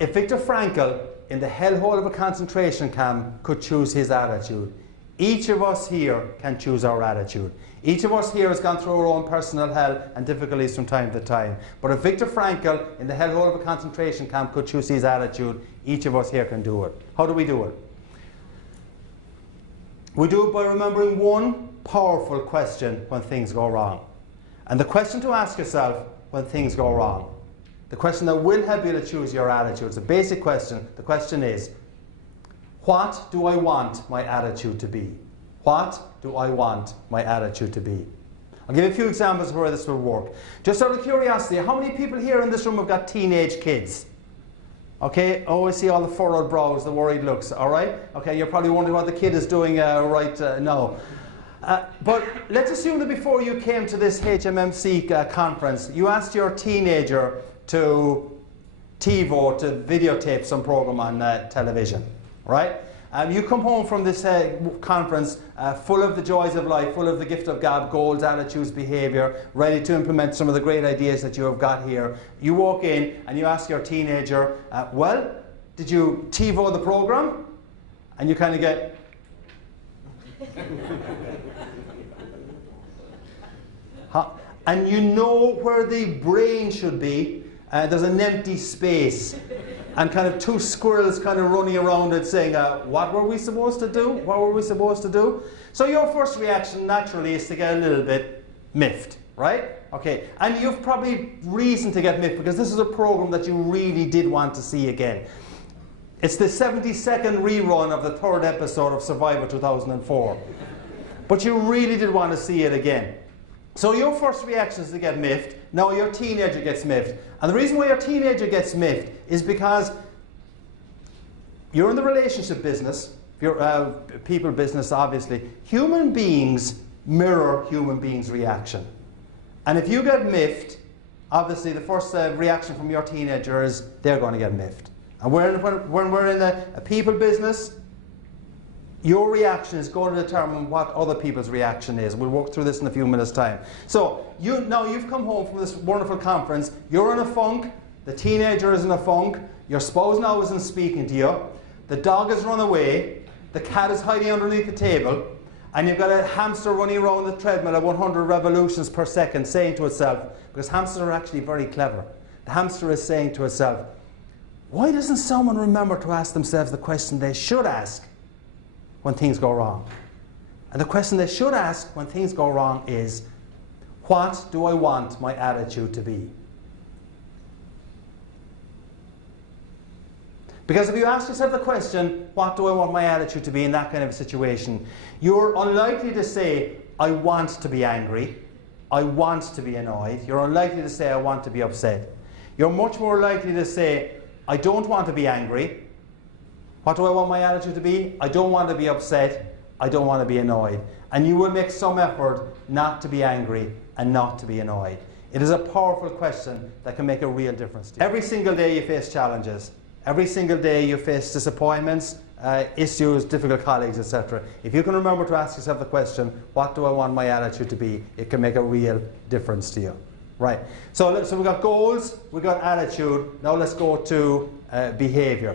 If Viktor Frankl, in the hellhole of a concentration camp, could choose his attitude, each of us here can choose our attitude. Each of us here has gone through our own personal hell and difficulties from time to time. But if Viktor Frankl, in the hellhole of a concentration camp, could choose his attitude, each of us here can do it. How do we do it? We do it by remembering one powerful question when things go wrong. And the question to ask yourself when things go wrong, the question that will help you to choose your attitude, it's a basic question. The question is, what do I want my attitude to be? What do I want my attitude to be? I'll give you a few examples of where this will work. Just out of curiosity, how many people here in this room have got teenage kids? Okay, oh, I see all the furrowed brows, the worried looks, all right? Okay, you're probably wondering what the kid is doing right now. But let's assume that before you came to this HMMC conference, you asked your teenager to TiVo, to videotape some program on television, right? You come home from this conference full of the joys of life, full of the gift of gab, goals, attitudes, behaviour, ready to implement some of the great ideas that you have got here. You walk in and you ask your teenager, well, did you TiVo the program? And you kind of get... And you know where the brain should be. There's an empty space. And kind of two squirrels kind of running around it saying, what were we supposed to do? What were we supposed to do? So your first reaction naturally is to get a little bit miffed, right? Okay, and you've probably reason to get miffed because this is a program that you really did want to see again. It's the 72nd rerun of the 3rd episode of Survivor 2004. But you really did want to see it again. So your first reaction is to get miffed. Now your teenager gets miffed. And the reason why your teenager gets miffed is because you're in the relationship business, you're people business obviously. Human beings mirror human beings' reaction. And if you get miffed, obviously the first reaction from your teenager is they're going to get miffed. And when we're in a people business, your reaction is going to determine what other people's reaction is. We'll walk through this in a few minutes' time. So now you've come home from this wonderful conference. You're in a funk. The teenager is in a funk. Your spouse now isn't speaking to you. The dog has run away. The cat is hiding underneath the table. And you've got a hamster running around the treadmill at 100 revolutions per second saying to itself, because hamsters are actually very clever. The hamster is saying to itself, why doesn't someone remember to ask themselves the question they should ask when things go wrong? And the question they should ask when things go wrong is, what do I want my attitude to be? Because if you ask yourself the question, what do I want my attitude to be in that kind of a situation, you're unlikely to say, I want to be angry, I want to be annoyed. You're unlikely to say, I want to be upset. You're much more likely to say, I don't want to be angry. What do I want my attitude to be? I don't want to be upset. I don't want to be annoyed. And you will make some effort not to be angry and not to be annoyed. It is a powerful question that can make a real difference to you. Every single day you face challenges. Every single day you face disappointments, issues, difficult colleagues, etc. If you can remember to ask yourself the question, what do I want my attitude to be? It can make a real difference to you. Right. So we've got goals, we've got attitude. Now let's go to behavior.